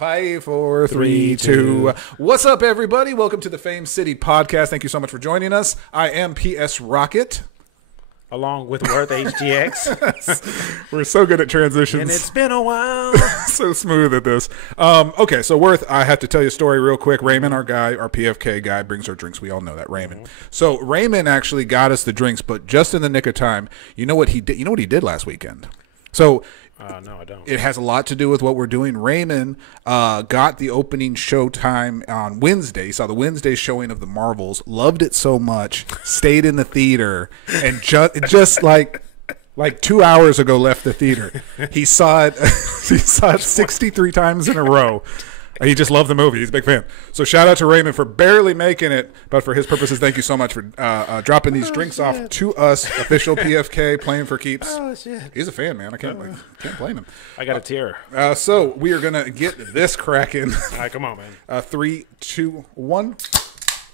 5, 4, 3, 2. What's up, everybody? Welcome to the Fame City Podcast. Thank you so much for joining us. I am PS Rocket. Along with Worth HGX. We're so good at transitions. And it's been a while. So smooth at this. Okay, so Worth, I have to tell you a story real quick. Raymond, our guy, our PFK guy, brings our drinks. We all know that, Raymond. So Raymond actually got us the drinks, but just in the nick of time. You know what he did? You know what he did last weekend? So no, I don't. it has a lot to do with what we're doing. Raymond got the opening showtime on Wednesday. He saw the Wednesday showing of the Marvels, loved it so much, stayed in the theater, and just like 2 hours ago left the theater. He saw it. He saw it 63 times in a row. He just loved the movie. He's a big fan. So shout out to Raymond for barely making it, but for his purposes, thank you so much for dropping these drinks off to us. Official PFK, playing for keeps. Oh, shit. He's a fan, man. I can't blame him. I got a tear. So we are gonna get this cracking. All right, come on, man. 3, 2, 1.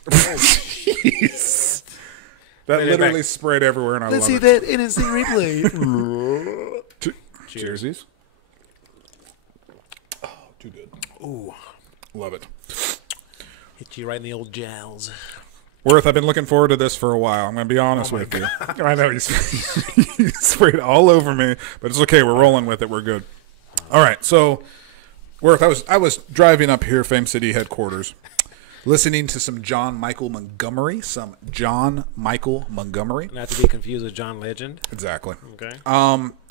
Jeez. That literally spread everywhere, and I love it. Let's see that in instant replay. Cheersies. Oh, too good. Ooh, love it. Hit you right in the old jowls. Worth, I've been looking forward to this for a while. I'm going to be honest with you. I know he sprayed all over me, but it's okay. We're rolling with it. We're good. All right. So, Worth, I was driving up here, Fame City headquarters, listening to some John Michael Montgomery. Not to be confused with John Legend. Exactly. Okay.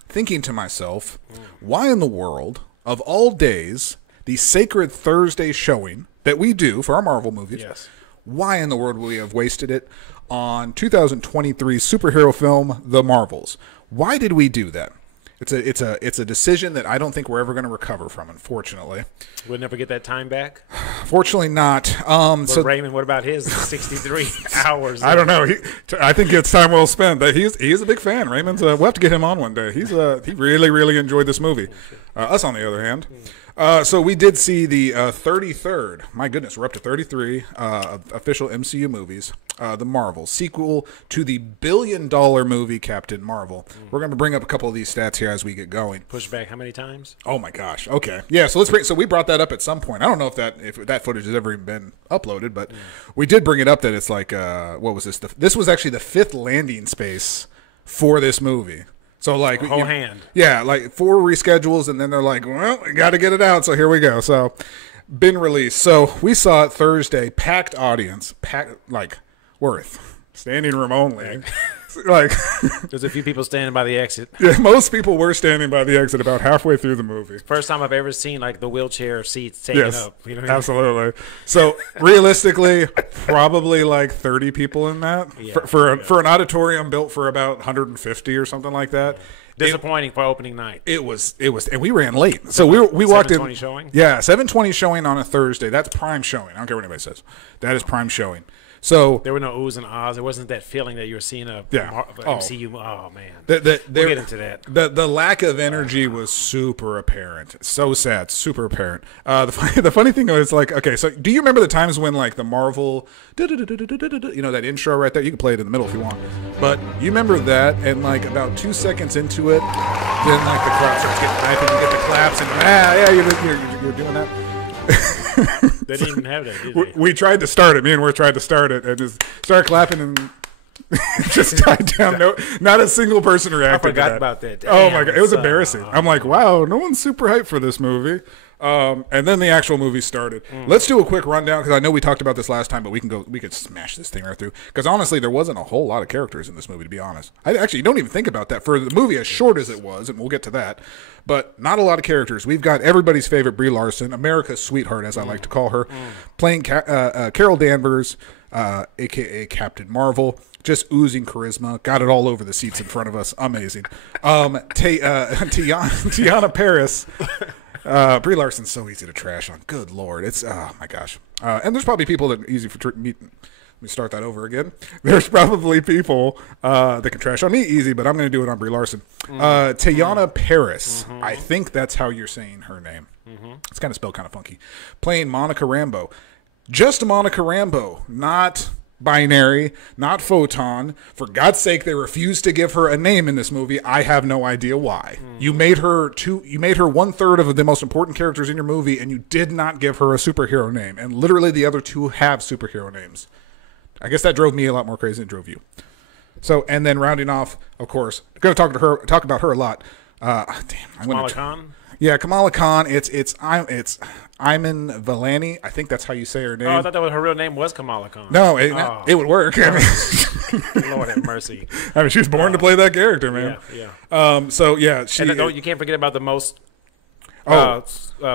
Thinking to myself, why in the world, of all days, the sacred Thursday showing that we do for our Marvel movies, Yes. why in the world would we have wasted it on 2023 superhero film, The Marvels? Why did we do that? It's a decision that I don't think we're ever going to recover from, unfortunately. We'll never get that time back. Fortunately not. But Raymond, what about his 63 hours? I don't know. I think it's time well spent. He's a big fan. Raymond's. We'll have to get him on one day. He really enjoyed this movie. Us, on the other hand. So we did see the 33rd. My goodness, we're up to 33 official MCU movies. The Marvel sequel to the billion-dollar movie Captain Marvel. We're going to bring up a couple of these stats here as we get going. Push back how many times? Oh my gosh. Okay. Yeah. So we brought that up at some point. I don't know if that footage has ever even been uploaded, but we did bring it up that it's like what was this? This was actually the 5th landing space for this movie. So like whole hand. Yeah, like 4 reschedules, and then they're like, well, we got to get it out. So here we go. So been released. So we saw it Thursday, packed audience, like Worth, standing room only. Like there's a few people standing by the exit. Yeah, most people were standing by the exit about halfway through the movie. First time I've ever seen like the wheelchair seats taken up. You know what I mean? Absolutely. So realistically, probably like 30 people in that for an auditorium built for about 150 or something like that. Disappointing for opening night. It was, and we ran late. So we walked in. 7:20 showing. Yeah, 7:20 showing on a Thursday. That's prime showing. I don't care what anybody says. That is prime showing. So there were no oohs and ahs. There wasn't that feeling that you were seeing a MCU. Oh man, we'll get into that. The lack of energy was super apparent. So sad, super apparent. The funny thing is, like, okay, so do you remember the times when like the Marvel, you know, that intro right there? You can play it in the middle if you want, but you remember that, and like about 2 seconds into it, then like the crowd starts getting hyped and you get the claps and you're doing that. They didn't even have that, did they? We tried to start it. Me and Worth tried to start it and just started clapping and just died down. No, not a single person reacted. I forgot about that. Damn, oh my god, it was embarrassing. I'm like, wow, no one's super hyped for this movie. And then the actual movie started. Let's do a quick rundown because I know we talked about this last time, but we could smash this thing right through. Because honestly, there wasn't a whole lot of characters in this movie, to be honest. I actually don't even think about that for the movie as short as it was, and we'll get to that. But not a lot of characters. We've got everybody's favorite Brie Larson, America's sweetheart, as I like to call her, playing Carol Danvers, aka Captain Marvel. Just oozing charisma. Got it all over the seats in front of us. Amazing. Tiana Paris. Brie Larson's so easy to trash on. Good Lord. It's, oh my gosh. And there's probably people that are easy for me. Let me start that over again. There's probably people that can trash on me easy, but I'm going to do it on Brie Larson. Tiana Paris. I think that's how you're saying her name. It's kind of spelled kind of funky. Playing Monica Rambeau. Just Monica Rambeau, not binary, not photon. For God's sake, they refused to give her a name in this movie. I have no idea why. You made her 1/3 of the most important characters in your movie, and you did not give her a superhero name. And literally the other two have superhero names. I guess that drove me a lot more crazy than it drove you. So, and then rounding off, of course, I'm going to talk about her a lot. Kamala Khan? Yeah, Kamala Khan. It's Iman Vellani. I think that's how you say her name. Oh, I thought her real name was Kamala Khan. No, it would work. I mean, Lord have mercy. I mean, she was born to play that character, man. Yeah. So yeah, you can't forget about the most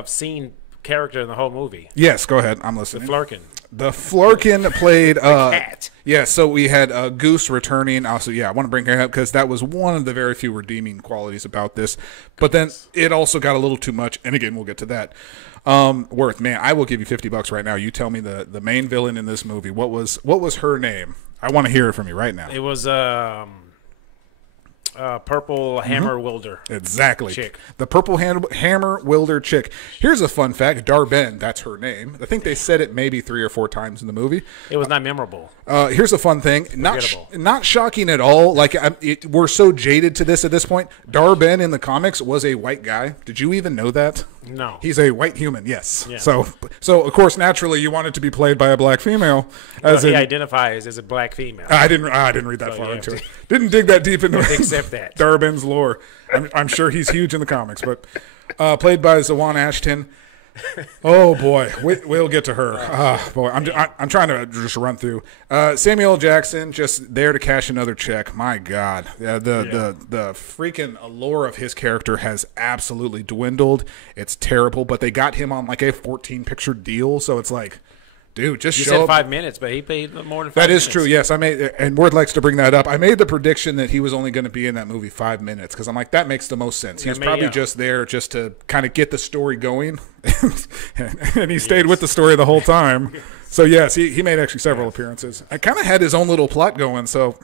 seen character in the whole movie. Yes, go ahead. I'm listening. The Flerken. The Flerken played cat. Yeah, so we had Goose returning. Also, I want to bring her up because that was one of the very few redeeming qualities about this. But then it also got a little too much, and again, we'll get to that. Worth, man, I will give you $50 right now. You tell me the main villain in this movie. What was her name? I want to hear it from you right now. It was Purple Hammer Wilder. Exactly. Chick. The Purple Hammer Wilder chick. Here's a fun fact. Darben, that's her name. I think they said it maybe 3 or 4 times in the movie. It was not memorable. Here's a fun thing. Not shocking at all. Like we're so jaded to this at this point. Darben in the comics was a white guy. Did you even know that? No. He's a white human, yes. Yeah. So of course, naturally, you want it to be played by a black female. He identifies as a black female. I didn't read that far into it. Didn't dig that deep into it. Accept that. Darben's lore. I'm sure he's huge in the comics, but played by Zawan Ashton. Oh boy, we'll get to her. Boy, I'm trying to just run through. Samuel L. Jackson just there to cash another check. My God, the freaking allure of his character has absolutely dwindled. It's terrible, but they got him on like a 14-picture deal, so it's like, dude, just show up. 5 minutes, but he paid more than 5 minutes. That is true, yes. And Ward likes to bring that up. I made the prediction that he was only going to be in that movie 5 minutes because I'm like, that makes the most sense. He was probably just there just to kind of get the story going, and he stayed with the story the whole time. So, yes, he made actually several appearances. I kind of had his own little plot going, so,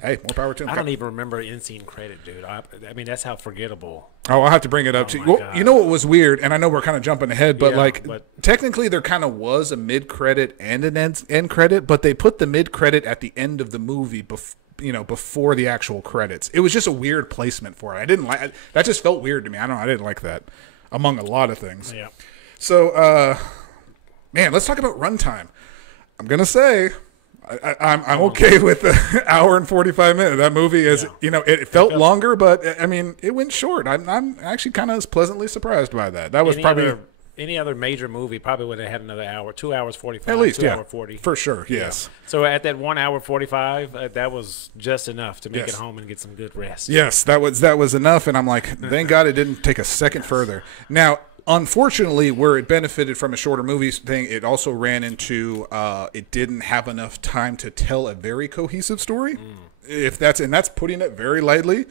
hey, more power to him. I don't even remember in-scene credit, dude. I mean, that's how forgettable. Oh, I'll have to bring it up to you. Well, you know what was weird, and I know we're kind of jumping ahead, but technically there kind of was a mid-credit and an end credit, but they put the mid-credit at the end of the movie before the actual credits. It was just a weird placement for it. I didn't like that. Just felt weird to me. I didn't like that among a lot of things. Yeah. So, man, let's talk about runtime. I'm gonna say I'm okay with the hour and 45 minutes. That movie is, it felt longer, but I mean, it went short. I'm actually kind of pleasantly surprised by that. That was any other major movie probably would have had another hour, 2 hours 45, at least, 2 hour 40 for sure. Yes. Yeah. So at that 1 hour 45, that was just enough to make it home and get some good rest. Yes, that was enough, and I'm like, thank God it didn't take a second further. Now, unfortunately, where it benefited from a shorter movie thing, it also ran into it didn't have enough time to tell a very cohesive story. That's putting it very lightly.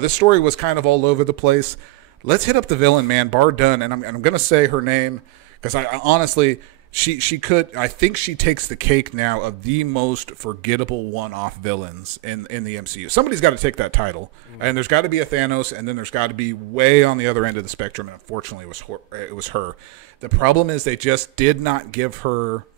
This story was kind of all over the place. Let's hit up the villain, man, Bar Dunn, and I'm going to say her name because I honestly, she could. I think she takes the cake now of the most forgettable one-off villains in the MCU. Somebody's got to take that title, and there's got to be a Thanos, and then there's got to be way on the other end of the spectrum. And unfortunately, it was her. The problem is they just did not give her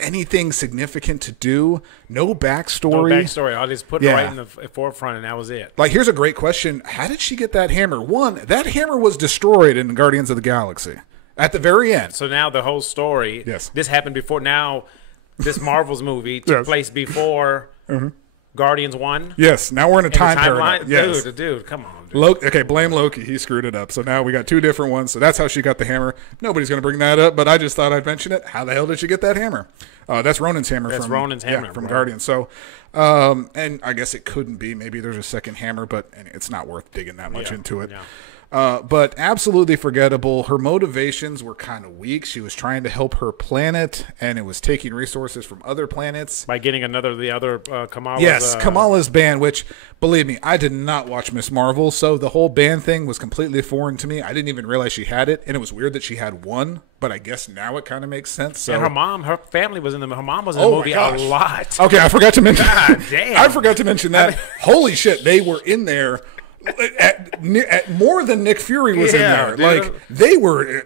anything significant to do. No backstory. I'll just put it right in the forefront, and that was it. Like, here's a great question: how did she get that hammer? One, that hammer was destroyed in Guardians of the Galaxy. At the very end. So now the whole story, this happened before. Now this Marvel's movie took place before Guardians 1. Yes, now we're in a time paradigm. Yes. Dude, come on. Dude. Okay, blame Loki. He screwed it up. So now we got 2 different ones. So that's how she got the hammer. Nobody's going to bring that up, but I just thought I'd mention it. How the hell did she get that hammer? That's Ronan's hammer. From Guardians. So, and I guess it couldn't be. Maybe there's a second hammer, but it's not worth digging that much into it. Yeah. But absolutely forgettable. Her motivations were kind of weak. She was trying to help her planet, and it was taking resources from other planets. By getting the other Kamala's... Yes, Kamala's band, which, believe me, I did not watch Ms. Marvel, so the whole band thing was completely foreign to me. I didn't even realize she had it, and it was weird that she had one, but I guess now it kind of makes sense. So. And her family was in the movie a lot. Okay, I forgot to mention God damn. I forgot to mention that. Holy shit, they were in there. at more than Nick Fury was in there. Dude. Like they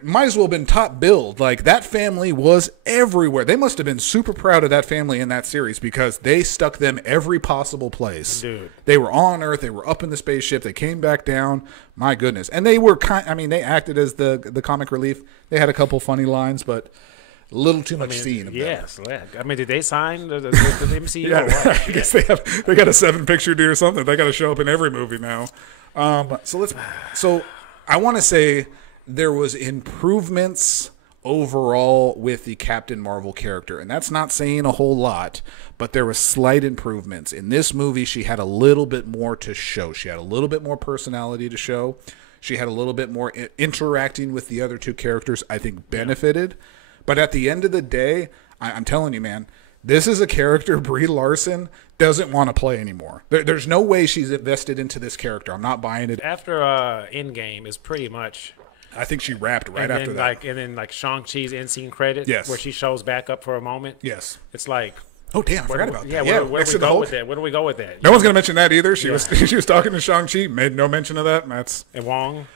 might as well have been top billed. Like that family was everywhere. They must have been super proud of that family in that series because they stuck them every possible place. Dude. They were on Earth. They were up in the spaceship. They came back down. My goodness. And they were they acted as the comic relief. They had a couple funny lines, but a little too much scene of them. I mean, did they sign the MCU? Yeah, I guess they got a 7-picture deal or something. They got to show up in every movie now. So I want to say there was improvements overall with the Captain Marvel character, and that's not saying a whole lot, but there was slight improvements. In this movie, she had a little bit more to show. She had a little bit more personality to show. She had a little bit more interacting with the other two characters, I think benefited. But at the end of the day, I'm telling you, man, this is a character Brie Larson doesn't want to play anymore. There's no way she's invested into this character. I'm not buying it. After Endgame is pretty much... I think she wrapped right after that. And then Shang-Chi's end scene credit, where she shows back up for a moment. Yes. It's like... Oh, damn, I forgot about that. Where do we go with that? Where do we go with that? No one's going to mention that either. She was talking to Shang-Chi, made no mention of that. And Wong?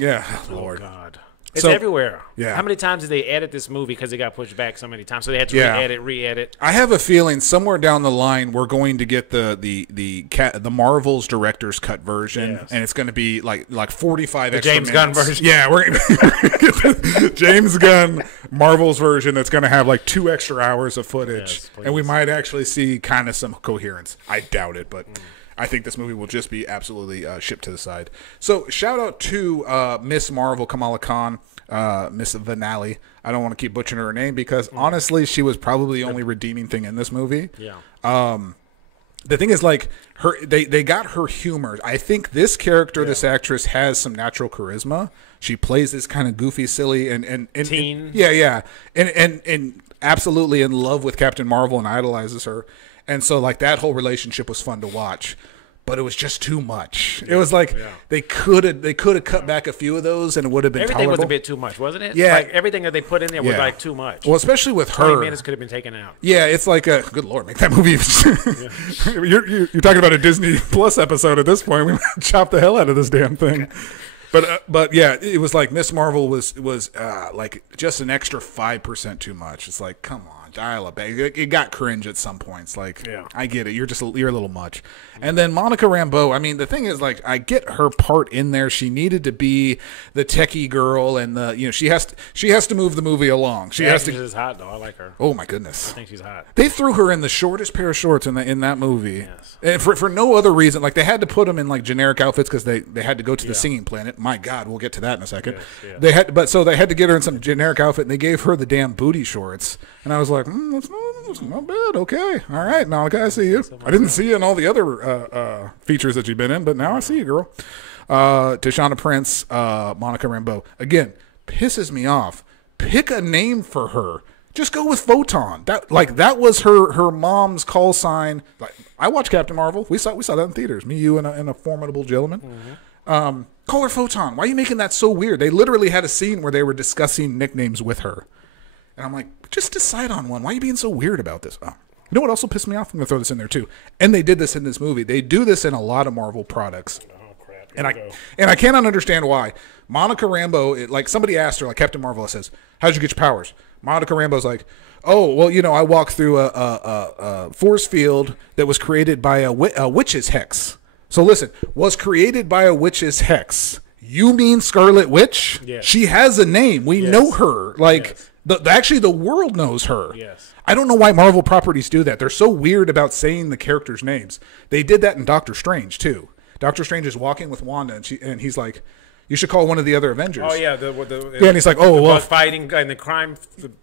Yeah. Oh, Lord. God. It's everywhere. Yeah. How many times did they edit this movie because it got pushed back so many times? So they had to re-edit. I have a feeling somewhere down the line we're going to get the Marvel's director's cut version, and it's going to be like 45 extra James minutes. Gunn version. Yeah, we're going to get the James Gunn Marvel's version that's going to have like 2 extra hours of footage, and we might actually see kind of some coherence. I doubt it, but. I think this movie will just be absolutely shipped to the side. So shout out to Miss Marvel, Kamala Khan, Miss Vanelli. I don't want to keep butchering her name because honestly, she was probably the only redeeming thing in this movie. Yeah. The thing is, like they got her humor. I think this character, this actress, has some natural charisma. She plays this kind of goofy, silly, and teen. And absolutely in love with Captain Marvel and idolizes her. And so, like, that whole relationship was fun to watch, but it was just too much. It was like they could have cut back a few of those, and it would have been everything tolerable. was a bit too much, wasn't it? Yeah, like everything that they put in there was like too much. Well, especially with her, 20 minutes could have been taken out. Yeah, it's like a good Lord, make that movie. You're talking about a Disney Plus episode at this point. We might chop the hell out of this damn thing. But yeah, it was like Miss Marvel was like just an extra 5% too much. It's like, come on, dial it back. It got cringe at some points. Like, I get it. You're a little much. And then Monica Rambeau. I mean, the thing is, like, I get her part in there. She needed to be the techie girl, and she has to move the movie along. She's hot though. I like her. Oh my goodness. I think she's hot. They threw her in the shortest pair of shorts in that movie. Yes. And for no other reason. Like, they had to put them in like generic outfits because they had to go to the singing planet. My God, we'll get to that in a second. Yes. They had to get her in some generic outfit, and they gave her the damn booty shorts. And I was like, that's not bad. Okay, all right, Monica, I see you. I didn't see you in all the other features that you've been in, but now I see you, girl. Tashana Prince, Monica Rambeau. Again, pisses me off. Pick a name for her. Just go with Photon. That was her mom's call sign. Like, I watched Captain Marvel. We saw that in theaters. Me, you, and a formidable gentleman. Mm-hmm. Call her Photon. Why are you making that so weird? They literally had a scene where they were discussing nicknames with her. And I'm like, just decide on one. Why are you being so weird about this? Oh. You know what also pissed me off? I'm going to throw this in there too. And they did this in this movie. They do this in a lot of Marvel products. Oh, crap. And I cannot understand why. Monica Rambeau, like somebody asked her, like Captain Marvel says, how'd you get your powers? Monica Rambeau's like, oh, well, I walked through a force field that was created by a witch's hex. So listen, was created by a witch's hex. You mean Scarlet Witch? Yes. She has a name. We know her. Like, actually, the world knows her. Yes. I don't know why Marvel properties do that. They're so weird about saying the characters' names. They did that in Doctor Strange, too. Doctor Strange is walking with Wanda, and he's like, you should call one of the other Avengers. Oh, yeah. And he's like, oh, well. Bug fighting and the crime,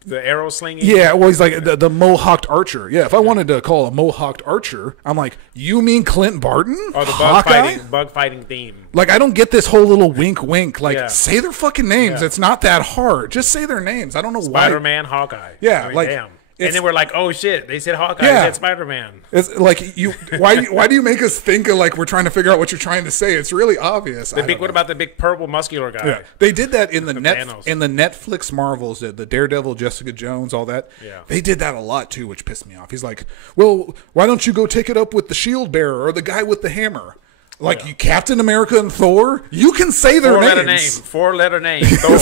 the arrow slinging. Yeah, well, he's like the mohawked archer. Yeah, if I wanted to call a mohawked archer, I'm like, you mean Clint Barton? Oh, the bug fighting theme. Like, I don't get this whole little wink. Like, say their fucking names. It's not that hard. Just say their names. I don't know why. Spider-Man, Hawkeye. Yeah, damn. And then we're like, oh shit! They said Hawkeye. They said Spider-Man. It's like Why do you make us think of like we're trying to figure out what you're trying to say? It's really obvious. What about the big purple muscular guy? Yeah. They did that in the Netflix Marvels, the Daredevil, Jessica Jones, all that. Yeah. They did that a lot too, which pissed me off. He's like, well, why don't you go take it up with the shield bearer or the guy with the hammer? Like you, Captain America and Thor, you can say their names. Four-letter name. Thor.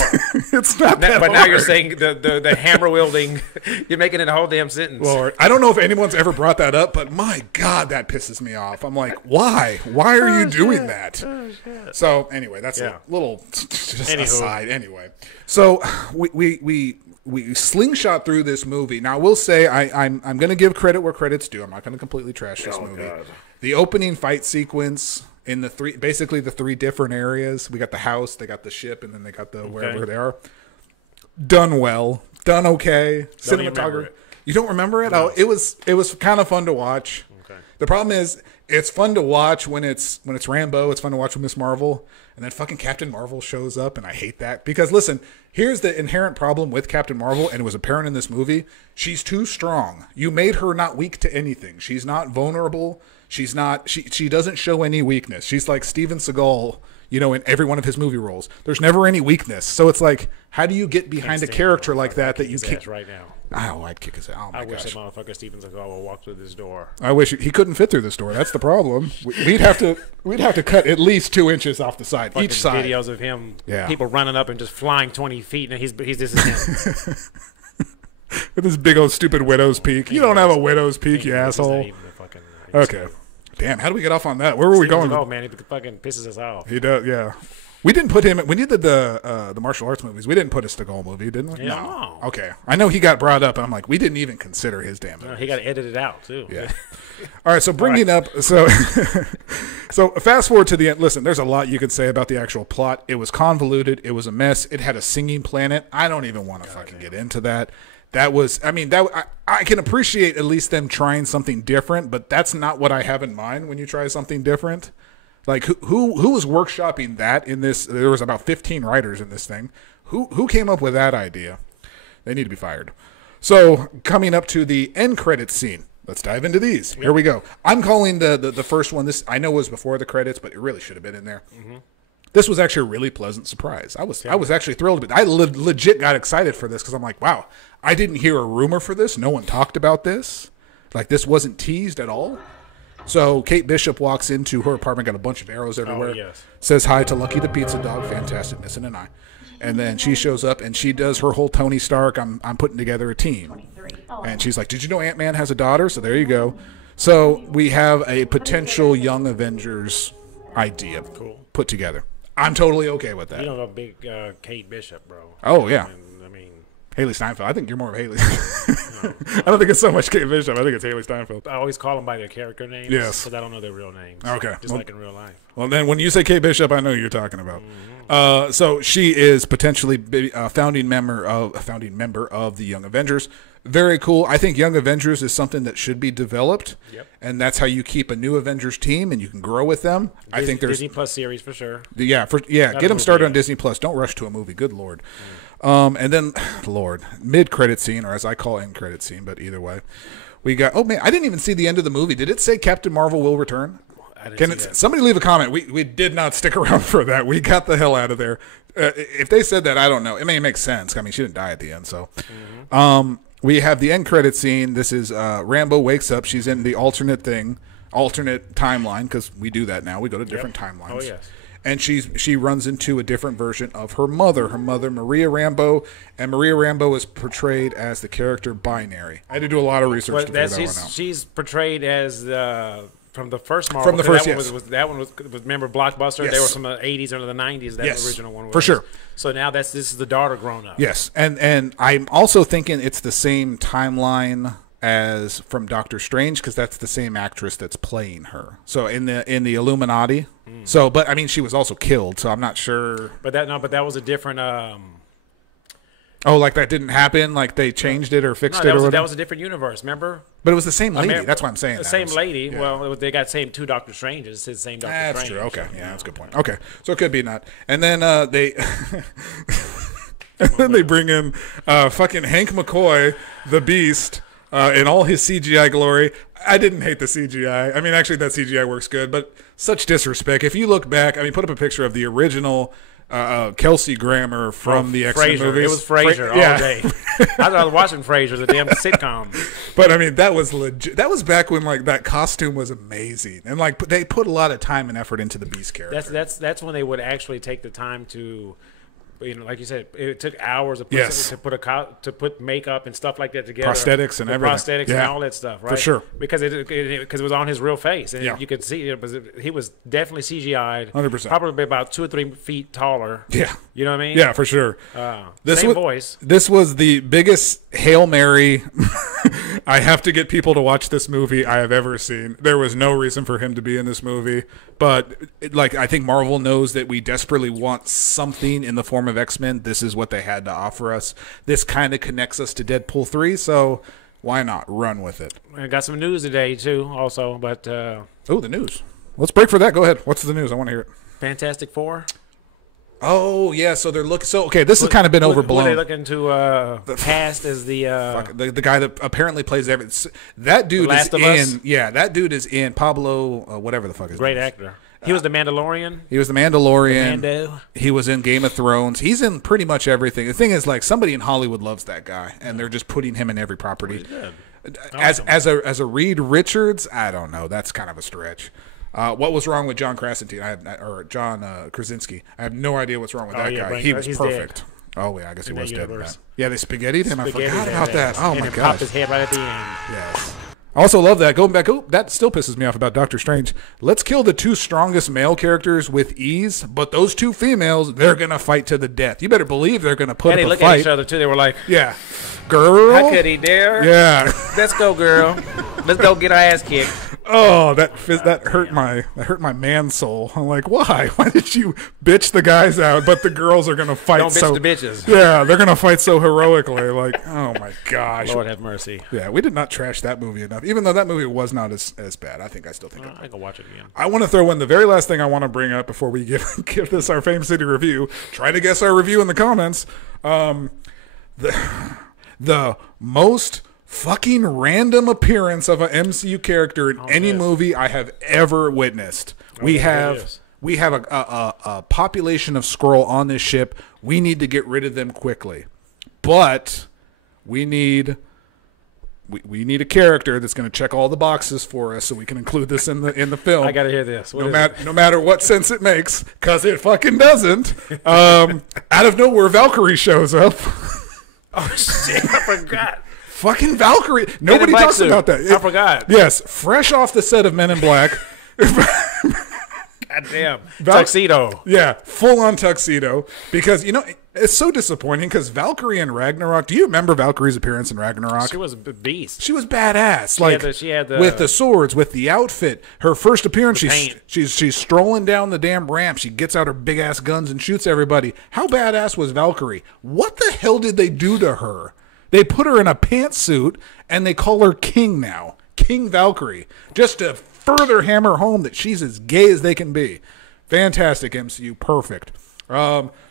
It's not that But hard. now you're saying the hammer wielding. You're making it a whole damn sentence. Lord, I don't know if anyone's ever brought that up, but my God, that pisses me off. I'm like, why? Why are you doing that? So anyway, that's a little just aside. Anyway, so we slingshot through this movie. Now, I will say I'm going to give credit where credit's due. I'm not going to completely trash this movie. God. The opening fight sequence in the three different areas. We got the house, they got the ship, and then they got the wherever they are. Done well, done okay. Cinematography. You don't remember it? No. Oh, it was kind of fun to watch. Okay. The problem is it's fun to watch when it's Rambo. It's fun to watch with Miss Marvel. And then fucking Captain Marvel shows up, and I hate that. Because, listen, here's the inherent problem with Captain Marvel, and it was apparent in this movie. She's too strong. You made her not weak to anything. She's not vulnerable. She's not. She doesn't show any weakness. She's like Steven Seagal, in every one of his movie roles. There's never any weakness. So it's like, how do you get behind a character like that you can't? Right now. Oh, I'd kick his ass. Oh, my gosh. I wish that motherfucker Steven Seagal would walk through this door. I wish he couldn't fit through this door. That's the problem. We'd have to cut at least 2 inches off the side, each side. Videos of him, people running up and just flying 20 feet, and this is him. With this big old stupid widow's peak. You don't have a widow's peak, you asshole. Okay. Damn, how do we get off on that? Where were we going? Oh man, he fucking pisses us off. He does, yeah. We didn't put him. When you did the martial arts movies, we didn't put a Siskel movie, didn't we? Yeah, no. Okay, I know he got brought up, and I'm like, we didn't even consider his damn movies. No, he got edited out too. Yeah. All right, so bringing up so fast forward to the end. Listen, there's a lot you could say about the actual plot. It was convoluted. It was a mess. It had a singing planet. I don't even want to fucking get into that. That was, I can appreciate at least them trying something different, but that's not what I have in mind when you try something different. Like, who was workshopping that in this? There was about 15 writers in this thing. Who came up with that idea? They need to be fired. So, coming up to the end credits scene. Let's dive into these. Here we go. I'm calling the first one, this I know was before the credits, but it really should have been in there. Mm-hmm. This was actually a really pleasant surprise. I was actually thrilled. But I legit got excited for this because I'm like, wow, I didn't hear a rumor for this. No one talked about this. Like, this wasn't teased at all. So Kate Bishop walks into her apartment, got a bunch of arrows everywhere. Oh, yes. Says hi to Lucky the Pizza Dog. Fantastic, missing an eye. And then she shows up and she does her whole Tony Stark, I'm putting together a team. And she's like, did you know Ant-Man has a daughter? So there you go. So we have a potential Young Avengers idea put together. I'm totally okay with that. You know, a big Kate Bishop, bro. Oh, yeah. I mean, Haley Steinfeld. I think you're more of Haley. No. I don't think it's so much Kate Bishop. I think it's Haley Steinfeld. I always call them by their character names. Yes. Because I don't know their real names. Okay. Just like in real life. Well, then when you say Kate Bishop, I know who you're talking about. Mm-hmm. So she is potentially a founding member of the Young Avengers. Very cool. I think Young Avengers is something that should be developed, and that's how you keep a new Avengers team and you can grow with them. I think there's Disney Plus series for sure. Get them started on Disney Plus. Don't rush to a movie. Good Lord. And then, mid-credit scene, or as I call end-credit scene, but either way, we got. Oh man, I didn't even see the end of the movie. Did it say Captain Marvel will return? Somebody leave a comment? We did not stick around for that. We got the hell out of there. If they said that, I don't know. It may make sense. I mean, she didn't die at the end, so. Mm-hmm. We have the end credit scene. This is Rambo wakes up. She's in the alternate timeline, because we do that now. We go to different timelines. Oh, yes. And she runs into a different version of her mother Maria Rambo, and Maria Rambo is portrayed as the character Binary. I had to do a lot of research to figure that one out. She's portrayed as from the first Marvel. From the first, that one was remember Blockbuster? Yes. They were from the 80s or the 90s. That original one was. For sure. So now this is the daughter grown up. Yes, and I'm also thinking it's the same timeline as from Doctor Strange, because that's the same actress that's playing her. So in the Illuminati. So, but I mean, she was also killed, so I'm not sure. But that was a different. Oh, like that didn't happen? Like they changed it or fixed it? That was a different universe, remember? But it was the same lady. That's why I'm saying the same lady. Yeah. Well, they got two Doctor Stranges. It's the same Doctor Strange. That's true. Okay. Yeah, that's a good point. Okay. So it could be not. And then they... and then they bring in fucking Hank McCoy, the Beast, in all his CGI glory. I didn't hate the CGI. I mean, actually, that CGI works good, but such disrespect. If you look back, I mean, put up a picture of the original Kelsey Grammer from the X-Men movies. It was Frasier all day. I was watching Frasier, the damn sitcom. But I mean, that was legit. That was back when like that costume was amazing, and like they put a lot of time and effort into the Beast character. That's when they would actually take the time to. Like you said, it took hours of to put makeup and stuff like that together, prosthetics and everything, prosthetics and all that stuff, right? For sure, because it was on his real face, and you could see he was definitely CGI'd, 100%, probably about 2 or 3 feet taller. Yeah, you know what I mean? Yeah, for sure. Same voice. This was the biggest Hail Mary. I have to get people to watch this movie I have ever seen. There was no reason for him to be in this movie, but I think Marvel knows that we desperately want something in the form of X-Men. This is what they had to offer us. This kind of connects us to Deadpool 3, so why not run with it? I got some news today too, also, but the news. Let's break for that. Go ahead. What's the news? I want to hear it. Fantastic Four. Oh yeah, so they're looking. So okay, this has kind of been overblown. Who are they looking to cast as the guy that apparently plays everything? That dude is in. Yeah, that dude is in Pablo. Whatever the fuck is. Great actor. He was the Mandalorian. He was the Mandalorian. Mando. He was in Game of Thrones. He's in pretty much everything. The thing is, like, somebody in Hollywood loves that guy, and they're just putting him in every property. As a Reed Richards, I don't know. That's kind of a stretch. What was wrong with John Krasinski? John Krasinski. I have no idea what's wrong with that guy. He was perfect. Dead. Oh yeah, I guess he was dead. Yeah, they spaghettied him. I forgot about that. Oh my gosh. Popped his head right at the end. Yes. I also love that. Going back, that still pisses me off about Doctor Strange. Let's kill the 2 strongest male characters with ease, but those 2 females, they're going to fight to the death. You better believe they're going to put up a fight. They look at each other, too. They were like, yeah. Girl. How could he dare? Yeah. Let's go, girl. Let's go get our ass kicked. Oh, that hurt my man soul. I'm like, why? Why did you bitch the guys out, but the girls are gonna fight? Don't bitch the bitches. Yeah, they're gonna fight so heroically. Like, oh my gosh. Lord have mercy. Yeah, we did not trash that movie enough. Even though that movie was not as bad, I still think I can watch it again. I want to throw in the very last thing I want to bring up before we give this our Fame City review. Try to guess our review in the comments. The most fucking random appearance of an MCU character in any movie I have ever witnessed. We have a population of Skrull on this ship. We need to get rid of them quickly, but we need a character that's going to check all the boxes for us, so we can include this in the film. I gotta hear this. No matter what sense it makes, because it fucking doesn't. Out of nowhere, Valkyrie shows up. Oh shit! I forgot. Fucking Valkyrie. Nobody talks about that. I forgot. Yes, fresh off the set of Men in Black. Goddamn. Tuxedo. Yeah, full on tuxedo. Because, it's so disappointing because Valkyrie in Ragnarok. Do you remember Valkyrie's appearance in Ragnarok? She was a beast. She was badass. She had the with the swords, with the outfit. Her first appearance, she's strolling down the damn ramp. She gets out her big ass guns and shoots everybody. How badass was Valkyrie? What the hell did they do to her? They put her in a pantsuit, and they call her King now. King Valkyrie. Just to further hammer home that she's as gay as they can be. Fantastic MCU. Perfect.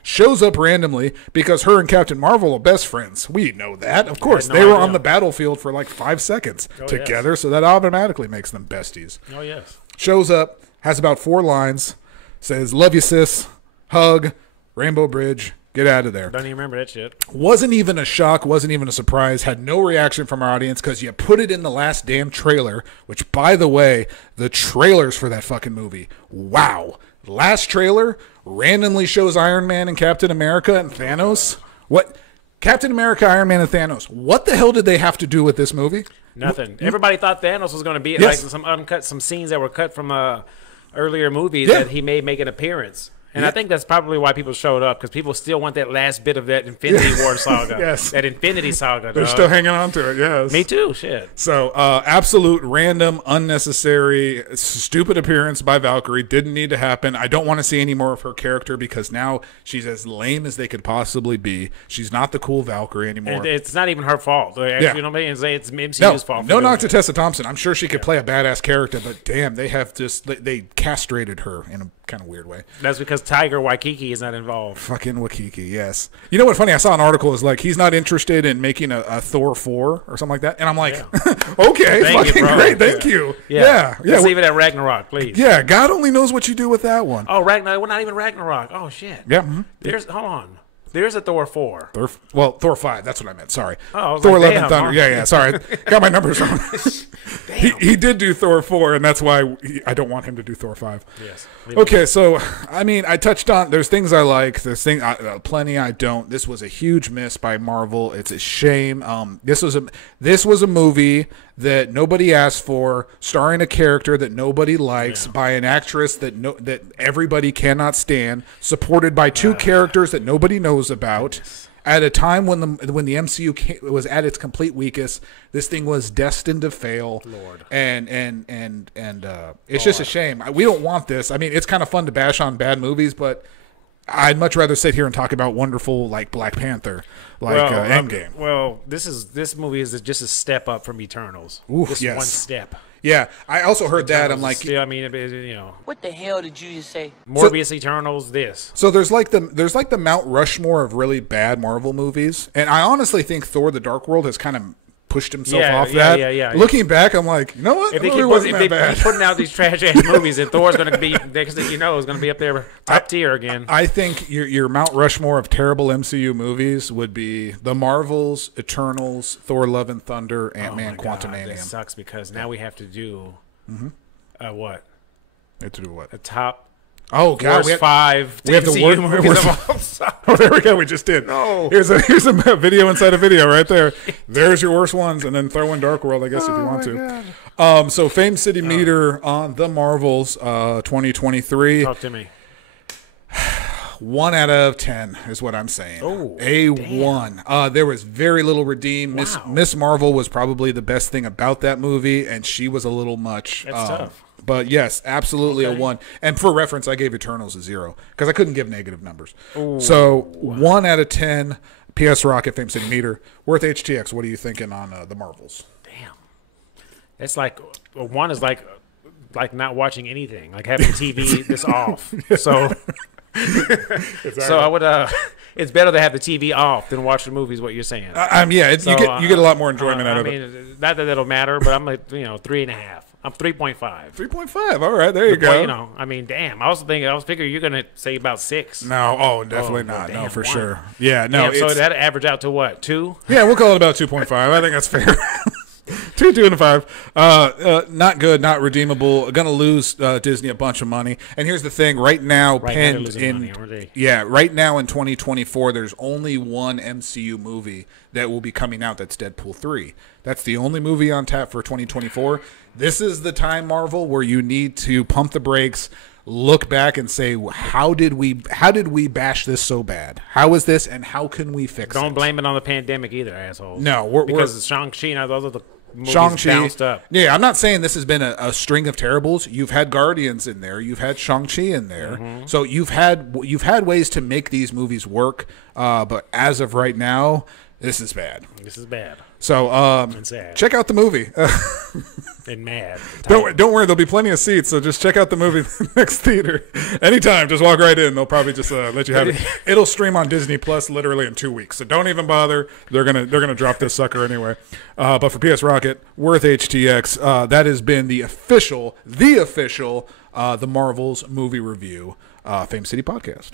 Shows up randomly because her and Captain Marvel are best friends. We know that. Of course, they were on the battlefield for like 5 seconds together, so that automatically makes them besties. Oh, yes. Shows up, has about 4 lines, says, "Love you, sis," hug, Rainbow Bridge, get out of there. Don't even remember that shit. Wasn't even a shock, wasn't even a surprise, had no reaction from our audience because you put it in the last damn trailer, which, by the way, the trailers for that fucking movie, wow. Last trailer randomly shows Iron Man and Captain America and Thanos. What? Captain America, Iron Man, and Thanos. What the hell did they have to do with this movie? Nothing. Everybody thought Thanos was going to be like some scenes that were cut from earlier movies that he may make an appearance. And I think that's probably why people showed up, because people still want that last bit of that Infinity War saga. Yes. That Infinity Saga. They're still hanging on to it, yes. Me too, shit. So, absolute random, unnecessary, stupid appearance by Valkyrie. Didn't need to happen. I don't want to see any more of her character because now she's as lame as they could possibly be. She's not the cool Valkyrie anymore. And it's not even her fault. You know what I mean? It's MCU's fault. No knock to Tessa Thompson. I'm sure she could play a badass character, but damn, they have just, they castrated her in a kind of weird way. That's because Tiger Waikiki is not involved. Fucking Waikiki, yes. You know what? Funny, I saw an article is like he's not interested in making a Thor 4 or something like that, and I'm like, okay, fucking great, thank you. Yeah. Let's leave it at Ragnarok, please. Yeah, God only knows what you do with that one. Oh, Ragnarok. We're not even Ragnarok. Oh shit. Yeah. Mm-hmm. Hold on. There's a Thor 4. Thor 5. That's what I meant. Sorry. Oh, Thor Love and Thunder. Yeah. Sorry, got my numbers wrong. He did do Thor 4, and that's why I don't want him to do Thor 5. Yes. Okay, so I mean, I touched on. There's things I like. There's plenty I don't. This was a huge miss by Marvel. It's a shame. This was a movie that nobody asked for, starring a character that nobody likes, by an actress that everybody cannot stand, supported by two characters that nobody knows about. At a time when the MCU was at its complete weakest, this thing was destined to fail. Lord. And it's just a shame. We don't want this. I mean, it's kind of fun to bash on bad movies, but I'd much rather sit here and talk about wonderful like Black Panther, Endgame. Well, this movie is just a step up from Eternals. Oof, just one step. Yeah, I also heard that. I'm like, still, I mean, you know, what the hell did you just say? Morbius, Eternals, this. So there's like the Mount Rushmore of really bad Marvel movies, and I honestly think Thor: The Dark World has kind of pushed himself off that. Yeah. Looking back, I'm like, you know what? If they keep putting out these trash ass movies, and Thor's going to be, is going to be up there top tier again. I think your Mount Rushmore of terrible MCU movies would be The Marvels, Eternals, Thor: Love and Thunder, Ant-Man, Quantumania. That sucks because now we have to do what? We have to do what? A top. Oh God! We have the worst. Oh, there we go. We just did. No. Here's a video inside a video right there. There's your worst ones, and then throw in Dark World, I guess, if you want to. So Fame City Meter on The Marvels, 2023. Talk to me. 1 out of 10 is what I'm saying. Oh, A1. There was very little redeemed. Wow. Miss Marvel was probably the best thing about that movie, and she was a little much. That's tough. But yes, absolutely a 1. And for reference, I gave Eternals a 0 because I couldn't give negative numbers. Ooh. So 1 out of 10. PS Rocket Fame City Meter. Worth HTX. What are you thinking on The Marvels? Damn. It's like 1 is like not watching anything, like having TV this off. So. So I would. It's better to have the TV off than watch the movies. What you're saying? Yeah. You get a lot more enjoyment out of it. Not that it'll matter, but I'm like 3.5. I'm 3.5. 3.5. All right, there you go. I mean, damn. I was figuring you're gonna say about 6. No, definitely not. No, for 1. Sure. Yeah, no. Damn, so that average out to what? 2? Yeah, we'll call it about 2.5. I think that's fair. 2, 2, and a 5. Not good, not redeemable. Gonna lose Disney a bunch of money. And here's the thing: right now, pinned in right now in 2024, there's only one MCU movie that will be coming out. That's Deadpool 3. That's the only movie on tap for 2024. This is the time, Marvel, where you need to pump the brakes. Look back and say, how did we bash this so bad? How is this, and how can we fix it? Don't blame it on the pandemic either, asshole. No, because Shang-Chi and those are the movies bounced up. Yeah, I'm not saying this has been a string of terribles. You've had Guardians in there. You've had Shang-Chi in there. Mm-hmm. So you've had ways to make these movies work. But as of right now, this is bad. This is bad. So check out the movie. And mad. Don't worry, there'll be plenty of seats. So just check out the movie next theater anytime. Just walk right in. They'll probably just let you have it. It'll stream on Disney Plus literally in 2 weeks. So don't even bother. They're gonna drop this sucker anyway. But for PS Rocket, worth HTX. That has been the official The Marvels movie review, Fame City podcast.